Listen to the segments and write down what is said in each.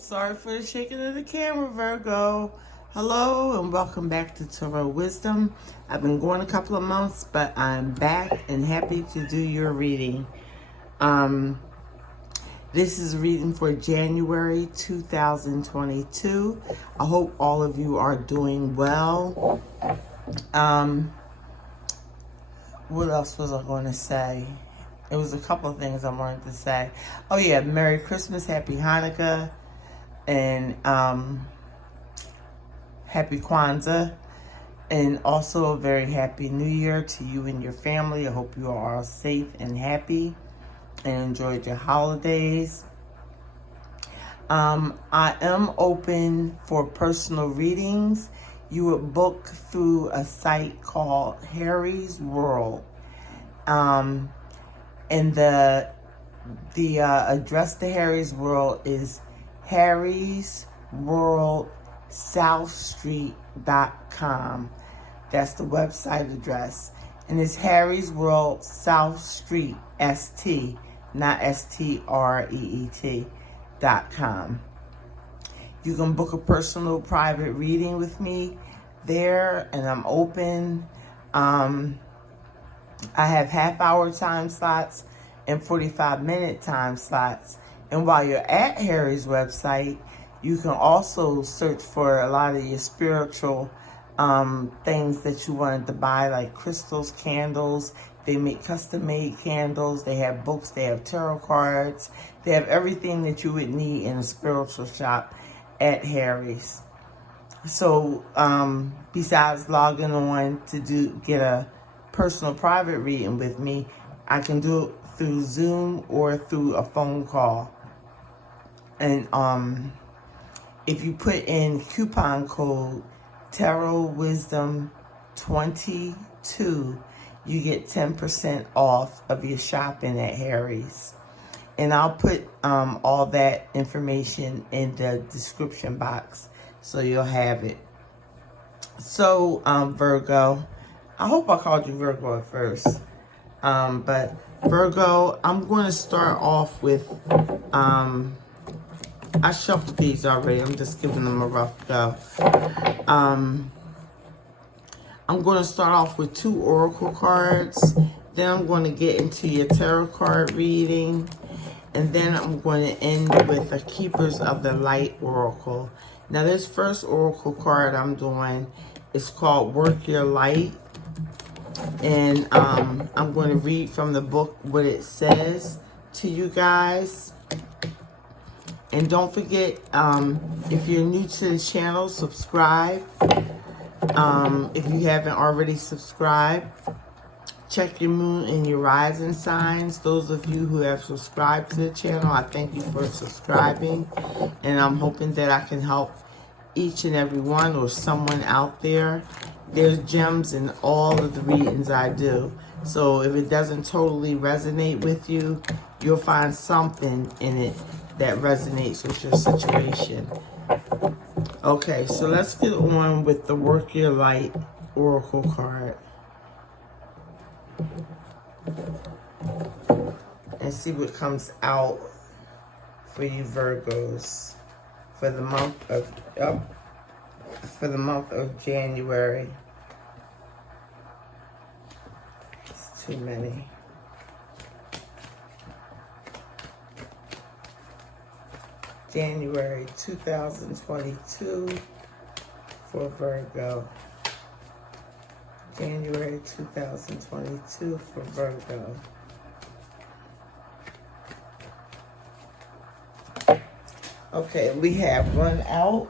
Sorry for the shaking of the camera, Virgo. Hello and welcome back to Tarot Wisdom. I've been going a couple of months, but I'm back and happy to do your reading. This is a reading for January 2022. I hope all of you are doing well. What else was I going to say? It was a couple of things I wanted to say. Oh yeah, Merry Christmas, Happy Hanukkah, and Happy Kwanzaa, and also a very Happy New Year to you and your family. I hope you are all safe and happy and enjoyed your holidays. I am open for personal readings. You would book through a site called Harry's World. And the address to Harry's World is harrysworldsouthstreet.com. That's the website address. And it's Harry's World South Street, ST, not STREET.com. You can book a personal private reading with me there, and I'm open. I have half-hour time slots and 45-minute time slots. And while you're at Harry's website, you can also search for a lot of your spiritual things that you wanted to buy, like crystals, candles. They make custom-made candles. They have books. They have tarot cards. They have everything that you would need in a spiritual shop at Harry's. So besides logging on to get a personal private reading with me, I can do it through Zoom or through a phone call. And if you put in coupon code Tarot Wisdom 22, you get 10% off of your shopping at Harry's. And I'll put all that information in the description box so you'll have it. So, Virgo, I hope I called you Virgo at first. But Virgo, I'm going to start off with, I shuffled these already. I'm just giving them a rough go. I'm going to start off with 2 oracle cards. Then I'm going to get into your tarot card reading. And then I'm going to end with a Keepers of the Light oracle. Now, this first oracle card I'm doing is called Work Your Light. And I'm going to read from the book what it says to you guys. And don't forget, if you're new to the channel, subscribe. If you haven't already subscribed, check your moon and your rising signs. Those of you who have subscribed to the channel, I thank you for subscribing. And I'm hoping that I can help each and every one or someone out there. There's gems in all of the readings I do. So if it doesn't totally resonate with you, you'll find something in it that resonates with your situation. Okay, so let's get on with the Work Your Light oracle card. And see what comes out for you Virgos for the month of January. It's too many. January 2022 for Virgo. January 2022 for Virgo. Okay, we have Run Out.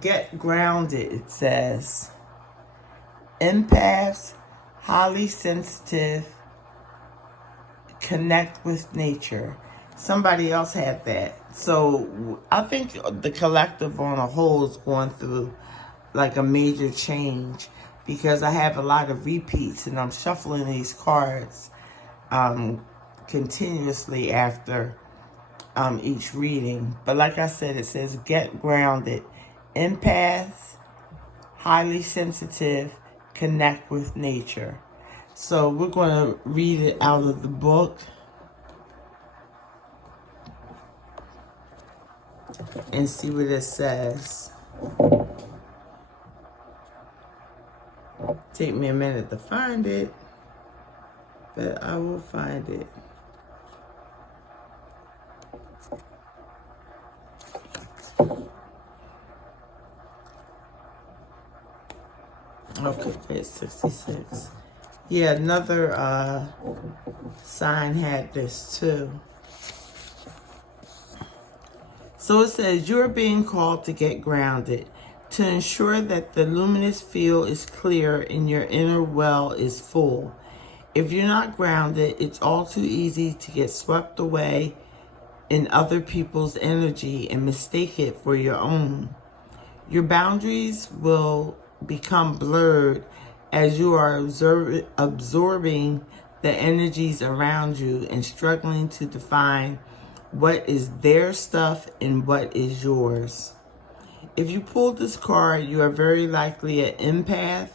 Get Grounded, it says. Empaths, highly sensitive, connect with nature. Somebody else had that. So I think the collective on a whole is going through like a major change, because I have a lot of repeats and I'm shuffling these cards continuously after each reading. But like I said, it says get grounded. Empaths, highly sensitive, connect with nature. So we're going to read it out of the book. And see what it says. Take me a minute to find it, but I will find it. Okay, page 66. Yeah, another sign had this too. So it says, you're being called to get grounded, to ensure that the luminous field is clear and your inner well is full. If you're not grounded, it's all too easy to get swept away in other people's energy and mistake it for your own. Your boundaries will become blurred as you are absorbing the energies around you and struggling to define what is their stuff and what is yours. If you pull this card, you are very likely an empath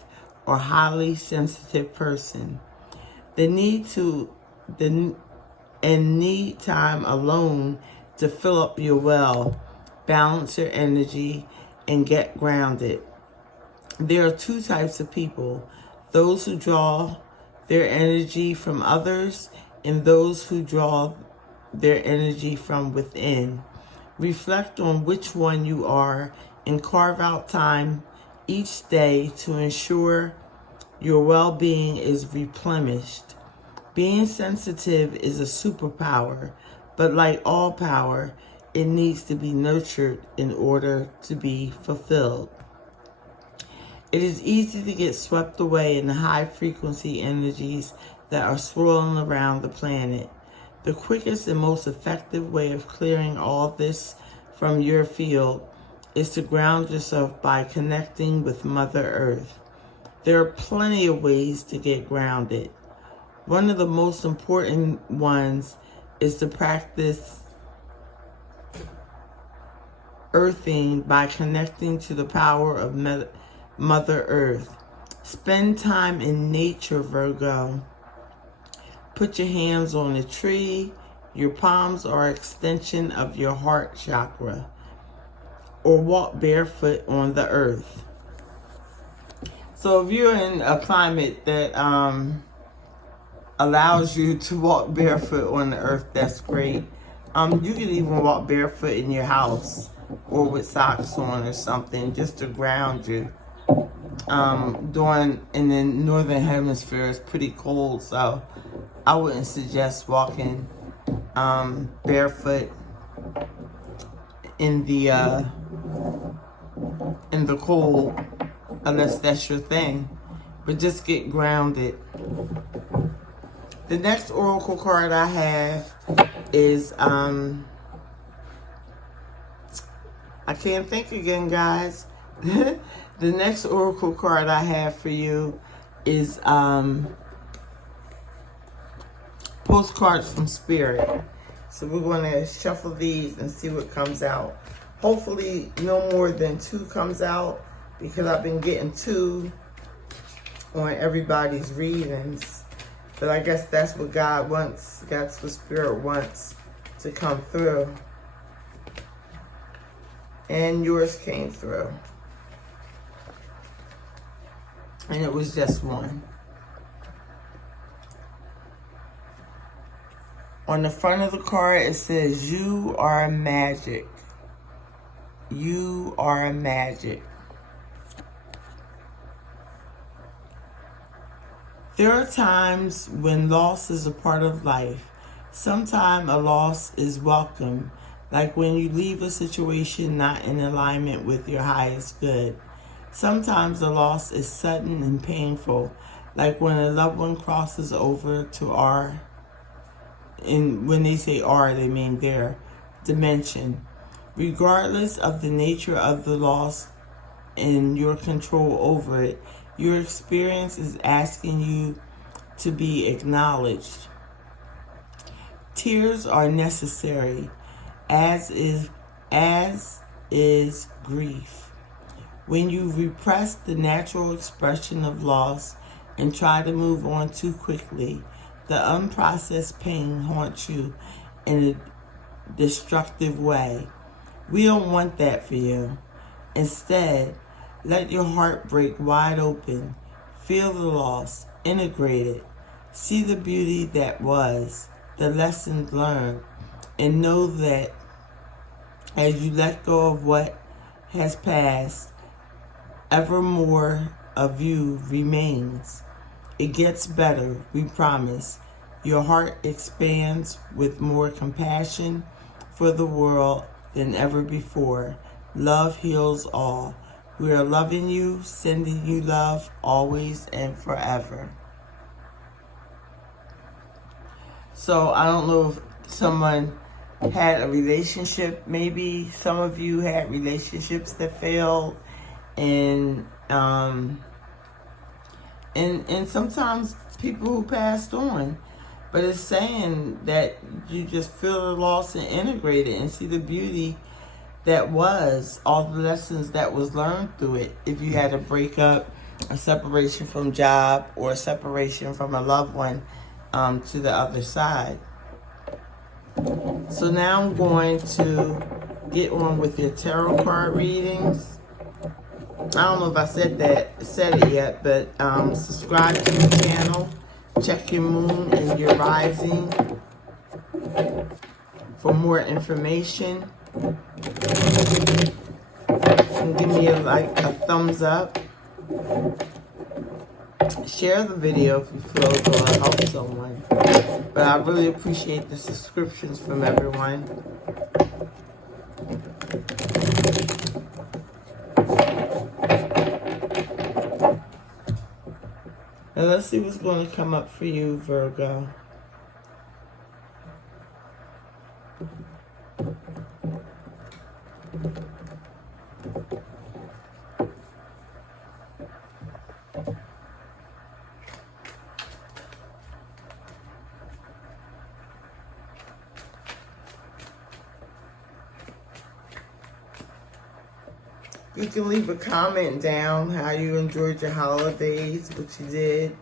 or highly sensitive person. Need time alone to fill up your well, balance your energy, and get grounded. There are two types of people: those who draw their energy from others and those who draw their energy from within. Reflect on which one you are and carve out time each day to ensure your well-being is replenished. Being sensitive is a superpower, but like all power, it needs to be nurtured in order to be fulfilled. It is easy to get swept away in the high-frequency energies that are swirling around the planet. The quickest and most effective way of clearing all this from your field is to ground yourself by connecting with Mother Earth. There are plenty of ways to get grounded. One of the most important ones is to practice earthing by connecting to the power of Mother Earth. Spend time in nature, Virgo. Put your hands on a tree. Your palms are an extension of your heart chakra. Or walk barefoot on the earth. So if you're in a climate that allows you to walk barefoot on the earth, that's great. You can even walk barefoot in your house or with socks on or something just to ground you. In the northern hemisphere, it's pretty cold, so I wouldn't suggest walking barefoot in the cold unless that's your thing. But just get grounded. The next oracle card I have is I can't think again, guys. The next oracle card I have for you is Postcards from Spirit. So we're going to shuffle these and see what comes out. Hopefully no more than 2 comes out, because I've been getting 2 on everybody's readings. But I guess that's what God wants. That's what Spirit wants to come through. And yours came through. And it was just 1. On the front of the card, it says, you are magic. You are magic. There are times when loss is a part of life. Sometimes a loss is welcome, like when you leave a situation not in alignment with your highest good. Sometimes the loss is sudden and painful, like when a loved one crosses over to our, and when they say our, they mean their dimension. Regardless of the nature of the loss and your control over it, your experience is asking you to be acknowledged. Tears are necessary, as is grief. When you repress the natural expression of loss, and try to move on too quickly. The unprocessed pain haunts you in a destructive way. We don't want that for you. Instead, let your heart break wide open. Feel the loss, integrate it. See the beauty that was, the lessons learned, and know that as you let go of what has passed, ever more of you remains. It gets better, we promise. Your heart expands with more compassion for the world than ever before. Love heals all. We are loving you, sending you love always and forever. So I don't know if someone had a relationship. Maybe some of you had relationships that failed, and sometimes people who passed on. But it's saying that you just feel the loss and integrate it and see the beauty that was, all the lessons that was learned through it. If you had a breakup, a separation from job, or a separation from a loved one, to the other side. So now I'm going to get on with your tarot card readings. I don't know if I said it yet, but subscribe to the channel. Check your moon and your rising for more information. And give me a thumbs up. Share the video if you feel it's going to help someone. But I really appreciate the subscriptions from everyone. And let's see what's going to come up for you, Virgo. You can leave a comment down how you enjoyed your holidays, what you did.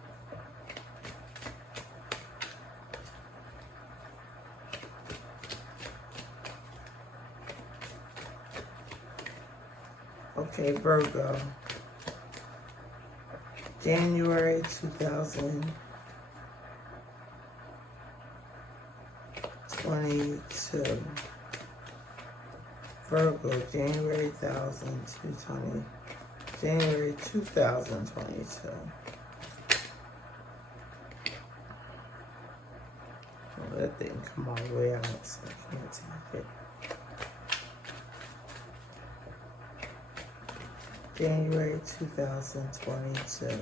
Okay, Virgo. January 2022. Virgo, January 2022. January 2022. Oh, that didn't come all the way out, so I can't take it. January 2022.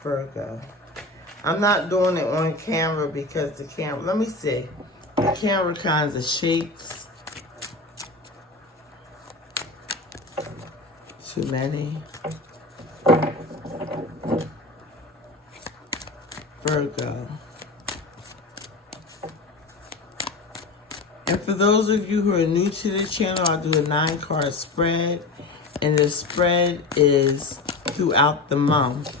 Virgo. I'm not doing it on camera because the camera, let me see. The camera kind of shakes. Too many. Virgo. And for those of you who are new to the channel, I'll do a 9-card spread. And the spread is throughout the month.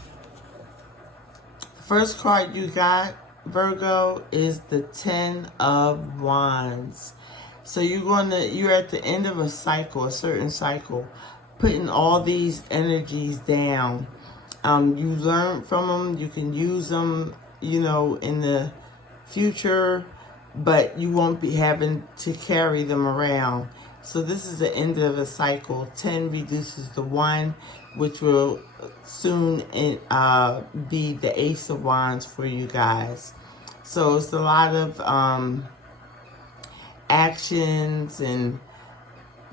First card you got, Virgo, is the 10 of Wands. So you're at the end of a cycle, a certain cycle, putting all these energies down. You learn from them, you can use them, in the future, but you won't be having to carry them around. So this is the end of a cycle. 10 reduces to 1, which will soon be the Ace of Wands for you guys. So it's a lot of actions and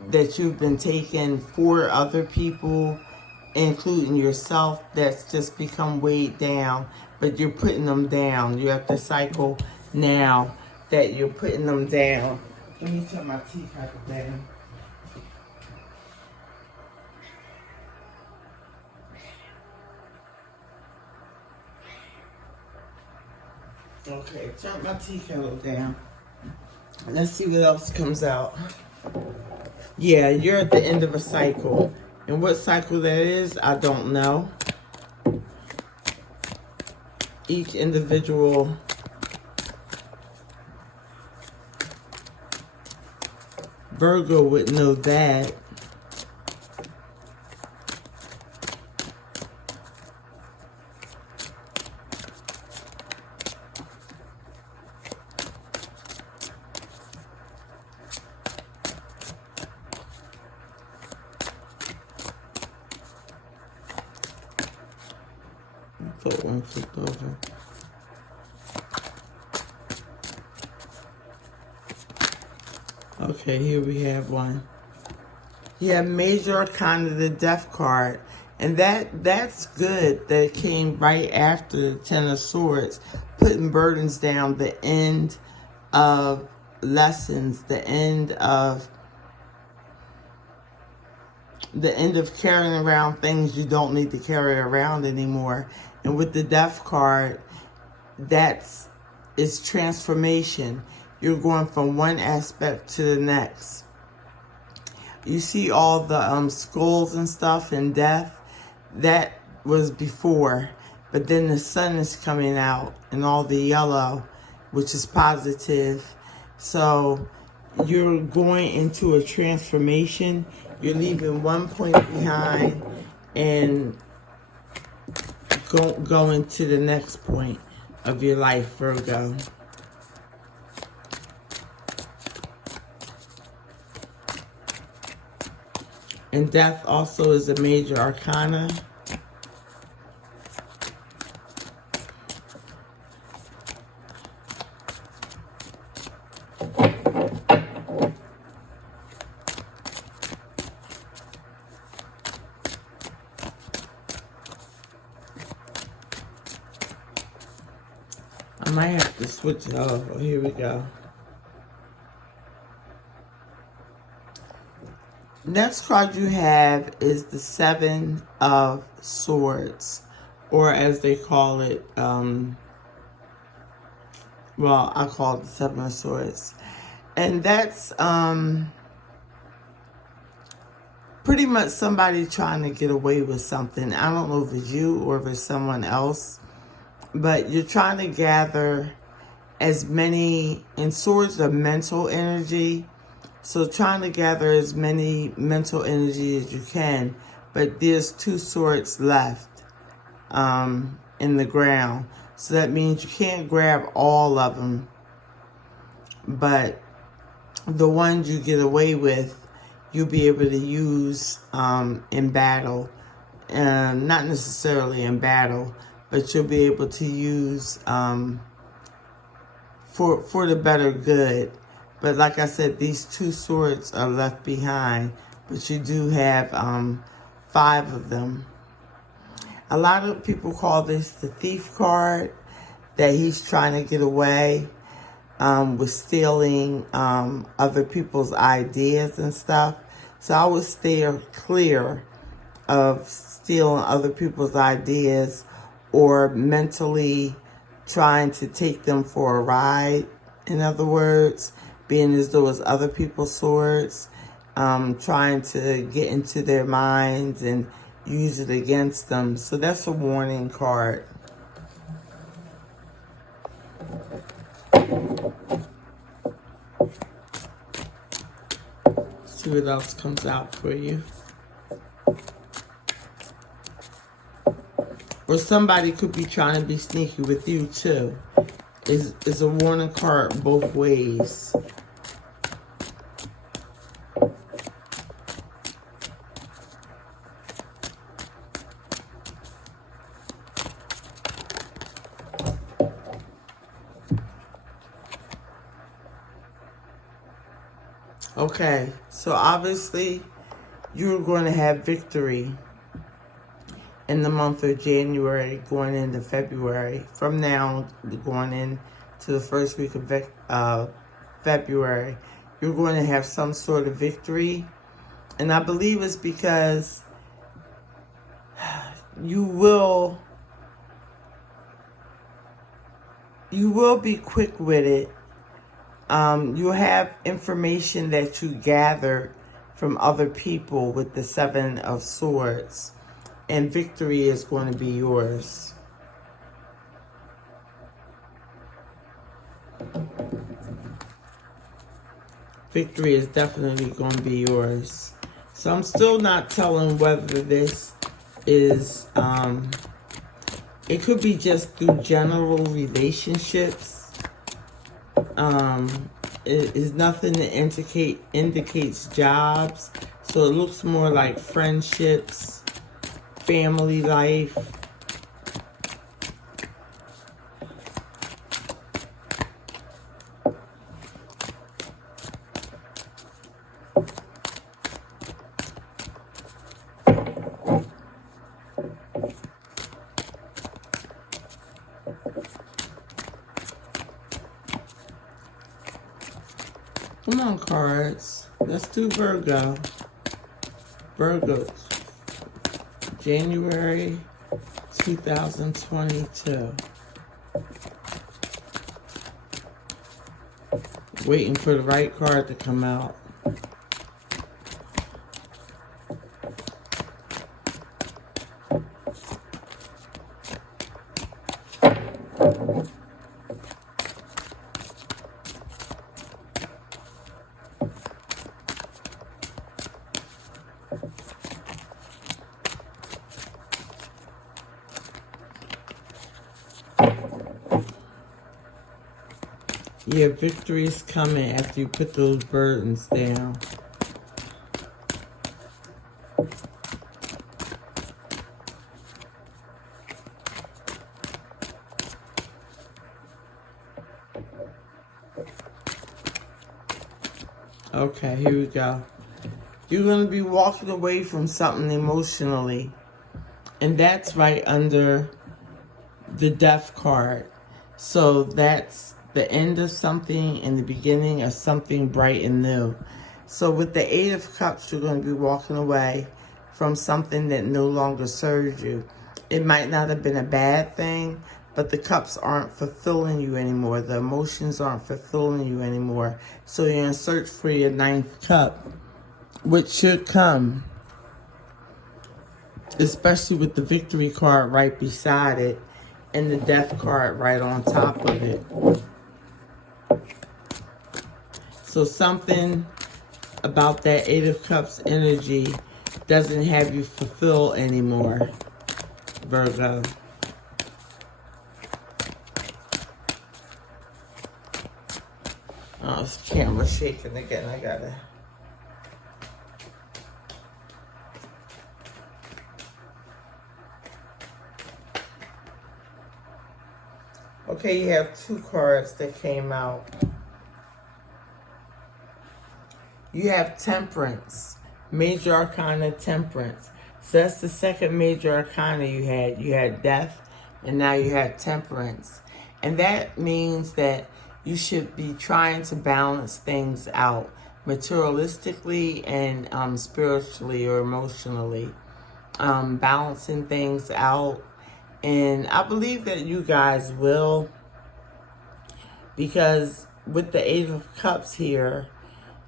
that you've been taking for other people, including yourself, that's just become weighed down, but you're putting them down. You're at the cycle now that you're putting them down. Let me turn my tea kettle down. Okay, turn my tea kettle down. Let's see what else comes out. Yeah, you're at the end of a cycle. And what cycle that is, I don't know. each individual Virgo would know that. Put one flipped over. Okay, here we have one. You have Major Arcana, the Death card. And that's good that it came right after the Ten of Swords, putting burdens down, the end of lessons, the end of carrying around things you don't need to carry around anymore. And with the Death card, it's transformation. You're going from one aspect to the next. You see all the skulls and stuff and death. That was before. But then the sun is coming out and all the yellow, which is positive. So you're going into a transformation. You're leaving one point behind and going to the next point of your life, Virgo. And death also is a major arcana. I might have to switch it over. Here we go. Next card you have is the Seven of Swords, or as they call it, well, I call it the Seven of Swords. And that's pretty much somebody trying to get away with something. I don't know if it's you or if it's someone else, but you're trying to gather as many, and swords are mental energy. So trying to gather as many mental energy as you can, but there's 2 swords left in the ground. So that means you can't grab all of them, but the ones you get away with, you'll be able to use in battle. Not necessarily in battle, but you'll be able to use for the better good. But like I said, these 2 swords are left behind, but you do have 5 of them. A lot of people call this the Thief card, that he's trying to get away with stealing other people's ideas and stuff. So I would steer clear of stealing other people's ideas or mentally trying to take them for a ride. In other words, being as though it's other people's swords, trying to get into their minds and use it against them. So that's a warning card. See what else comes out for you. Or somebody could be trying to be sneaky with you too. Is a warning card both ways. Okay, so obviously you're going to have victory in the month of January going into February. From now going into the first week of February, you're going to have some sort of victory. And I believe it's because you will be quick with it. You'll have information that you gather from other people with the Seven of Swords. And victory is going to be yours. Victory is definitely going to be yours. So I'm still not telling whether this is, it could be just through general relationships. It is nothing that indicates jobs. So it looks more like friendships, family life. Come on, cards. Let's do Virgo. Virgo, January 2022. Waiting for the right card to come out. Yeah, victory is coming after you put those burdens down. Okay, here we go. You're going to be walking away from something emotionally. And that's right under the Death card. So that's the end of something and the beginning of something bright and new. So with the Eight of Cups, you're going to be walking away from something that no longer serves you. It might not have been a bad thing, but the cups aren't fulfilling you anymore. The emotions aren't fulfilling you anymore. So you're in search for your ninth cup, which should come, especially with the Victory card right beside it and the Death card right on top of it. So something about that Eight of Cups energy doesn't have you fulfill anymore, Virgo. Oh, this camera's shaking again. I gotta... Okay, you have two cards that came out. You have Temperance, Major Arcana Temperance. So that's the second Major Arcana you had. You had Death, and now you have Temperance. And that means that you should be trying to balance things out materialistically and spiritually or emotionally. Balancing things out. And I believe that you guys will, because with the Eight of Cups here,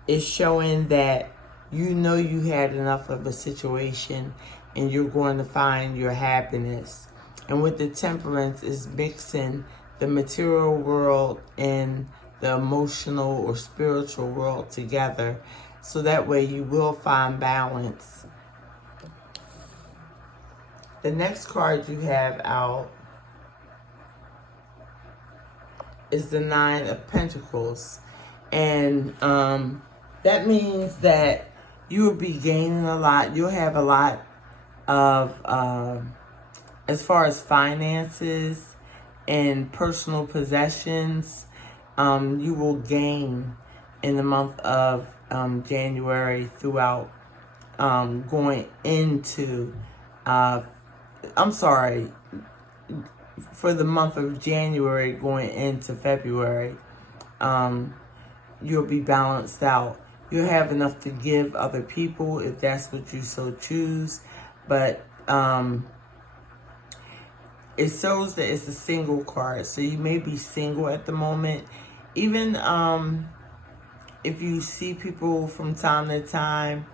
it's showing that you know you had enough of a situation and you're going to find your happiness. And with the Temperance, is mixing the material world and the emotional or spiritual world together, so that way you will find balance. The next card you have out is the Nine of Pentacles. And that means that you will be gaining a lot. You'll have a lot of, as far as finances and personal possessions, you will gain in the month of January throughout going into, for the month of January going into February, you'll be balanced out. You'll have enough to give other people if that's what you so choose. But it shows that it's a single card. So you may be single at the moment. Even if you see people from time to time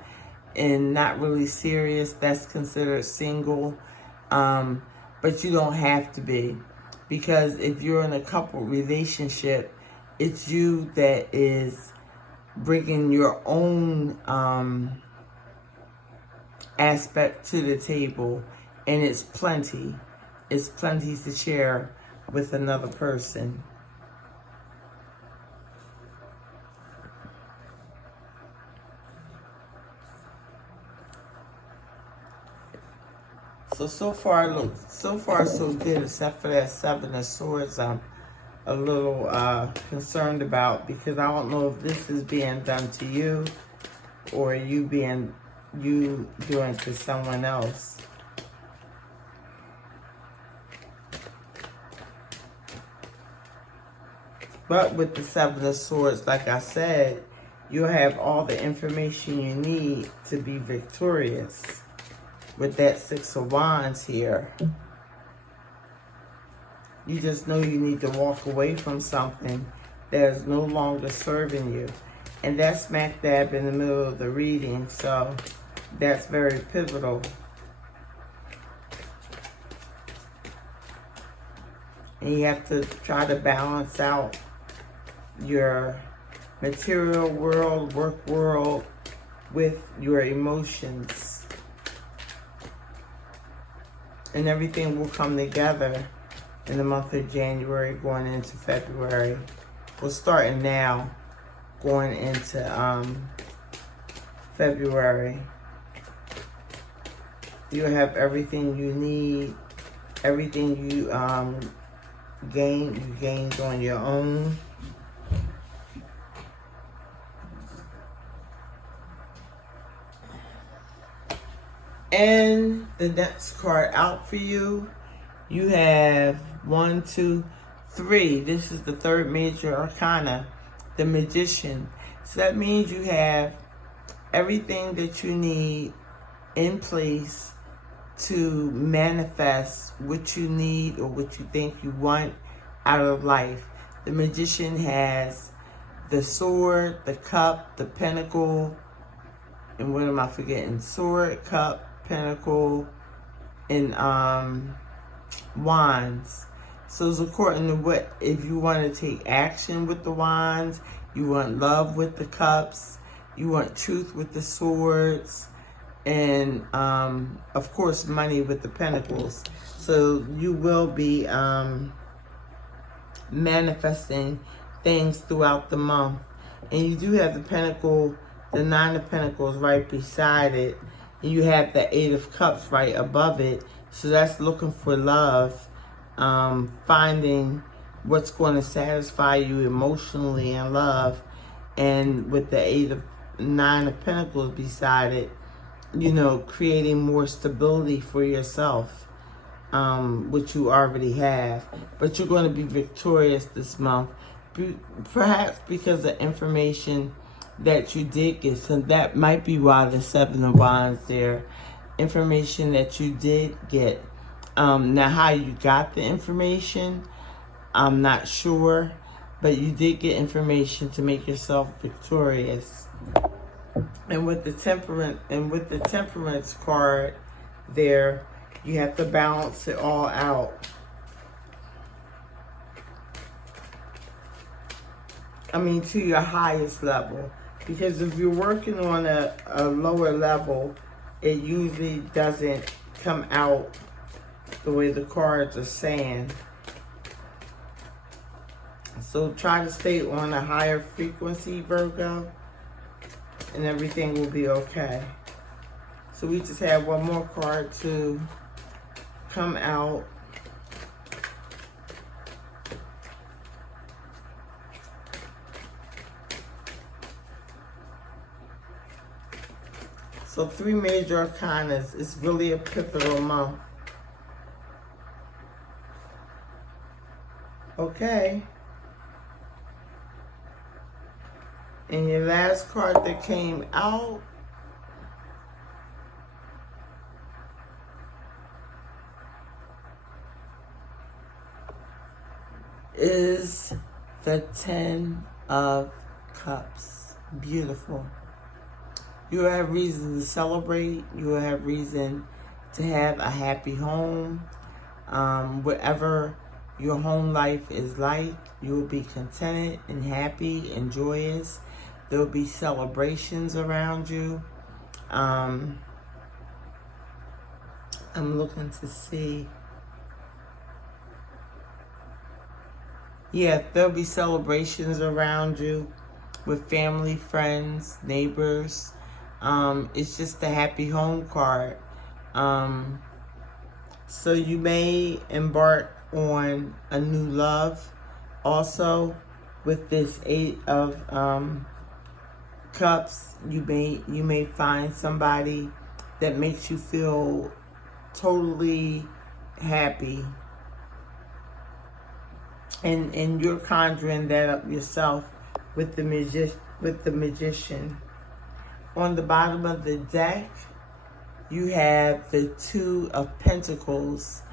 and not really serious, that's considered single. But you don't have to be. Because if you're in a couple relationship it's you that is bringing your own aspect to the table, and it's plenty. It's plenty to share with another person. So far so good, except for that Seven of Swords. I'm a little concerned about, because I don't know if this is being done to you or you doing to someone else. But with the Seven of Swords, like I said, you'll have all the information you need to be victorious. With that Six of Wands here, you just know you need to walk away from something that is no longer serving you. And that's smack dab in the middle of the reading, so that's very pivotal. And you have to try to balance out your material world, work world, with your emotions. And everything will come together in the month of January going into February. We're starting now going into February. You'll have everything you need, everything you gained on your own. And the next card out for you, you have 1, 2, 3. This is the third major arcana, the Magician. So that means you have everything that you need in place to manifest what you need or what you think you want out of life. The Magician has the sword, the cup, the pentacle, and what am I forgetting? Sword, cup, pentacle, and wands. So it's according to what, if you want to take action with the wands, you want love with the cups, you want truth with the swords, and of course money with the pentacles. So you will be manifesting things throughout the month. And you do have the pentacle, the Nine of Pentacles right beside it. And you have the Eight of Cups right above it. So that's looking for love, finding what's going to satisfy you emotionally in love. And with the Nine of Pentacles beside it, you know, creating more stability for yourself, which you already have. But you're going to be victorious this month, perhaps because of information that you did get. So that might be why the Seven of Wands there. Information that you did get. Now how you got the information, I'm not sure, but you did get information to make yourself victorious. And with the Temperance card there, you have to balance it all out. I mean, to your highest level. Because if you're working on a lower level, it usually doesn't come out the way the cards are saying. So try to stay on a higher frequency, Virgo, and everything will be okay. So we just have one more card to come out. So 3 major arcanas. It's really a pivotal month. Okay. And your last card that came out is the Ten of Cups. Beautiful. You will have reason to celebrate. You will have reason to have a happy home. Whatever Your home life is light. You will be contented and happy and joyous. There will be celebrations around you. I'm looking to see. Yeah, there'll be celebrations around you with family, friends, neighbors. It's just a happy home card. So you may embark on a new love also with this Eight of Cups. You may find somebody that makes you feel totally happy, and you're conjuring that up yourself with the magician. On the bottom of the deck, you have the Two of Pentacles.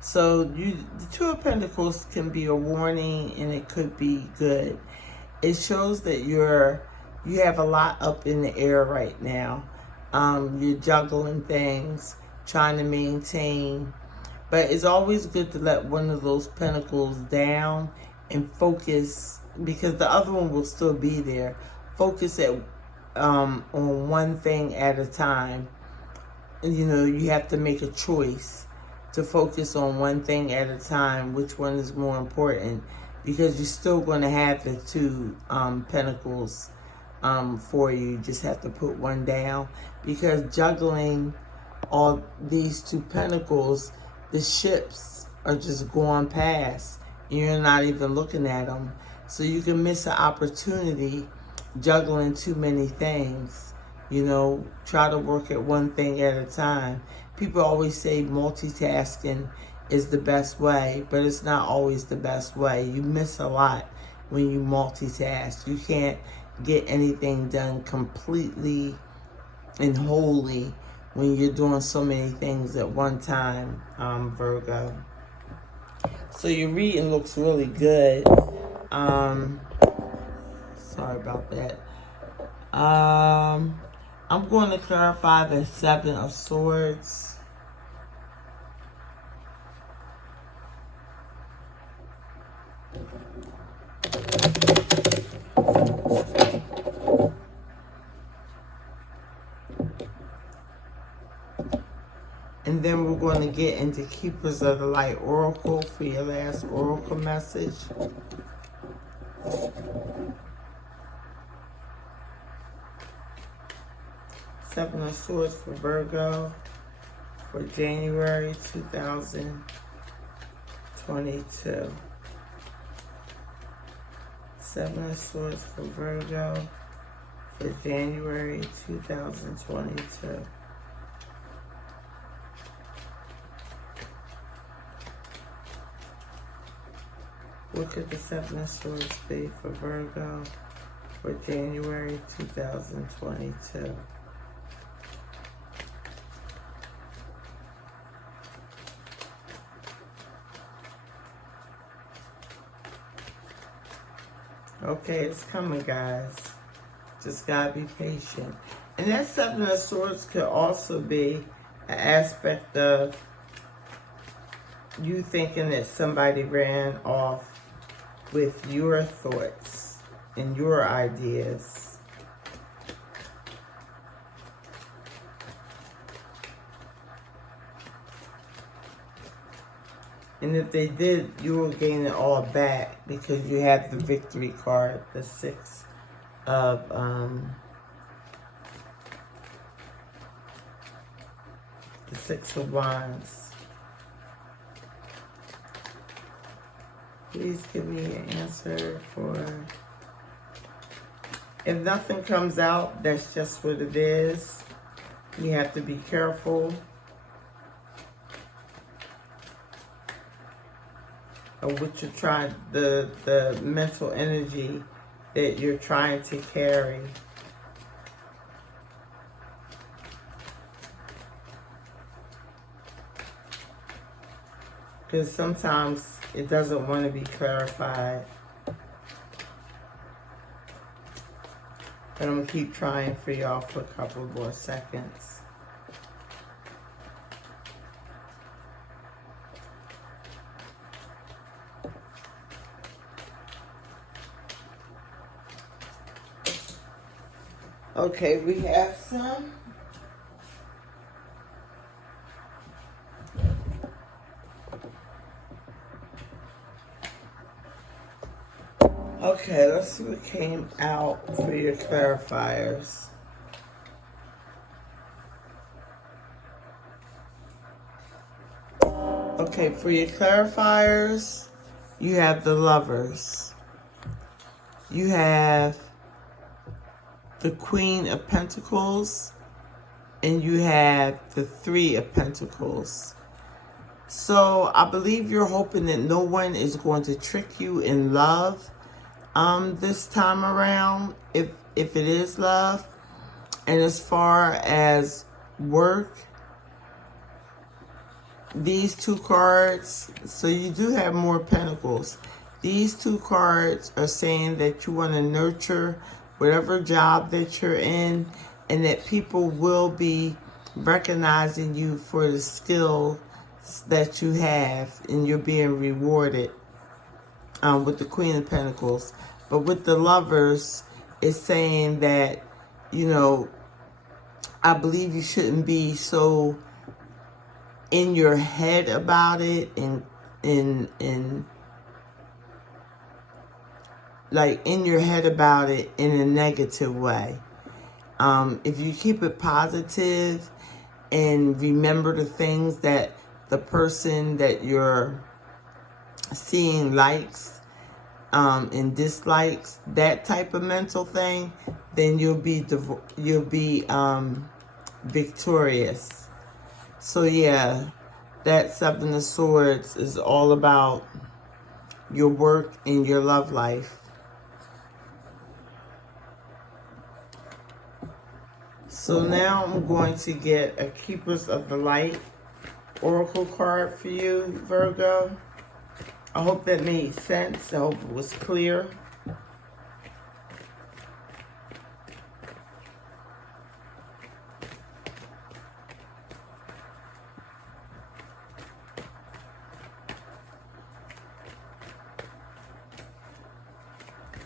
So the Two of Pentacles can be a warning, and it could be good. It shows that you have a lot up in the air right now. You're juggling things, trying to maintain. But it's always good to let one of those pentacles down and focus, because the other one will still be there. Focus on one thing at a time. You know, you have to make a choice to focus on one thing at a time, which one is more important, because you're still going to have the Two Pentacles for you. You just have to put one down, because juggling all these Two Pentacles, the ships are just going past. You're not even looking at them. So you can miss an opportunity juggling too many things. You know, try to work at one thing at a time. People always say multitasking is the best way, but it's not always the best way. You miss a lot when you multitask. You can't get anything done completely and wholly when you're doing so many things at one time, Virgo. So your reading looks really good. Sorry about that. I'm going to clarify the Seven of Swords. And then we're going to get into Keepers of the Light Oracle for your last Oracle message. Seven of Swords for Virgo for January 2022. Seven of Swords for Virgo for January 2022. What could the Seven of Swords be for Virgo for January 2022? Okay, it's coming, guys. Just gotta be patient. And that Seven of Swords could also be an aspect of you thinking that somebody ran off with your thoughts and your ideas. And if they did, you will gain it all back, because you have the Victory card, the Six of Wands. Please give me an answer for... If nothing comes out, that's just what it is. You have to be careful of what you're trying, the mental energy that you're trying to carry. Because sometimes it doesn't want to be clarified. But I'm going to keep trying for y'all for a couple more seconds. Okay, we have some. Okay, let's see what came out for your clarifiers. Okay, for your clarifiers, you have the Lovers. You have the Queen of Pentacles, and you have the Three of Pentacles. So I believe you're hoping that no one is going to trick you in love this time around, if it is love. And as far as work, these two cards, so you do have more Pentacles. These two cards are saying that you want to nurture whatever job that you're in, and that people will be recognizing you for the skill that you have, and you're being rewarded with the Queen of Pentacles. But with the Lovers, it's saying that, you know, I believe you shouldn't be so in your head about it, and like in your head about it in a negative way. If you keep it positive and remember the things that the person that you're seeing likes and dislikes, that type of mental thing, then you'll be victorious. So yeah, that Seven of Swords is all about your work and your love life. So now I'm going to get a Keepers of the Light Oracle card for you, Virgo. I hope that made sense. I hope it was clear.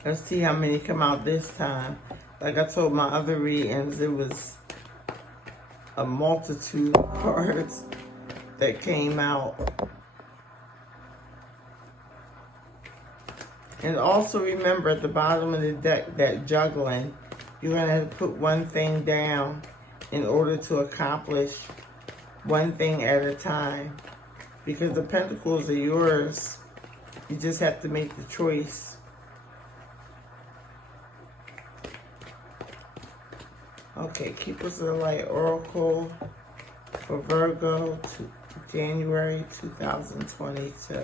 Let's see how many come out this time. Like I told my other readings, it was a multitude of cards that came out. And also remember at the bottom of the deck, that juggling, you're going to have to put one thing down in order to accomplish one thing at a time. Because the Pentacles are yours. You just have to make the choice. Okay, Keepers of the Light Oracle for Virgo to January 2022.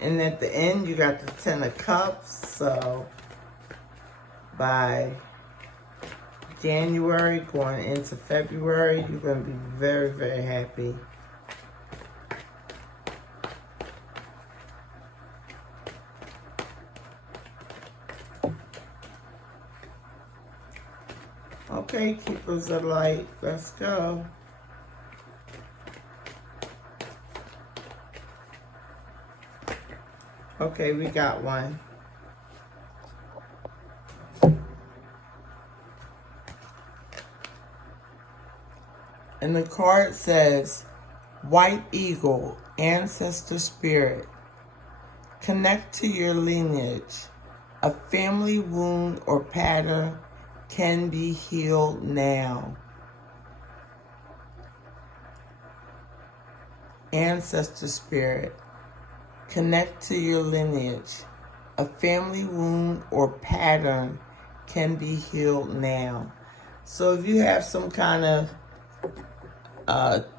And at the end, you got the Ten of Cups. So by January going into February, you're going to be very, very happy. Okay, Keepers of Light, let's go. Okay, we got one. And the card says, White Eagle, Ancestor Spirit. Connect to your lineage. A family wound or pattern can be healed now. Ancestor Spirit. Connect to your lineage. A family wound or pattern can be healed now. So if you have some kind of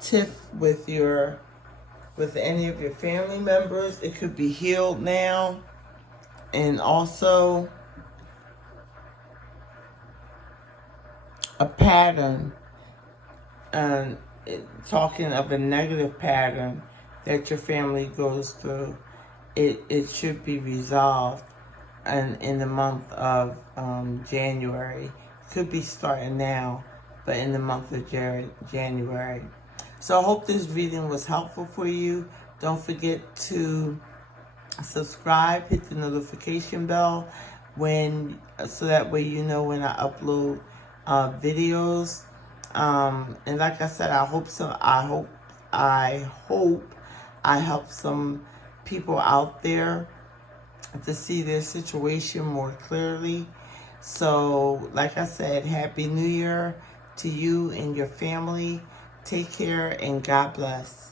tiff with any of your family members, it could be healed now. And also a pattern, and talking of a negative pattern that your family goes through, it should be resolved in the month of January. Could be starting now, but in the month of January. So I hope this reading was helpful for you. Don't forget to subscribe, hit the notification bell so that way you know when I upload videos. And like I said, I hope I help some people out there to see their situation more clearly. So, like I said, Happy New Year to you and your family. Take care and God bless.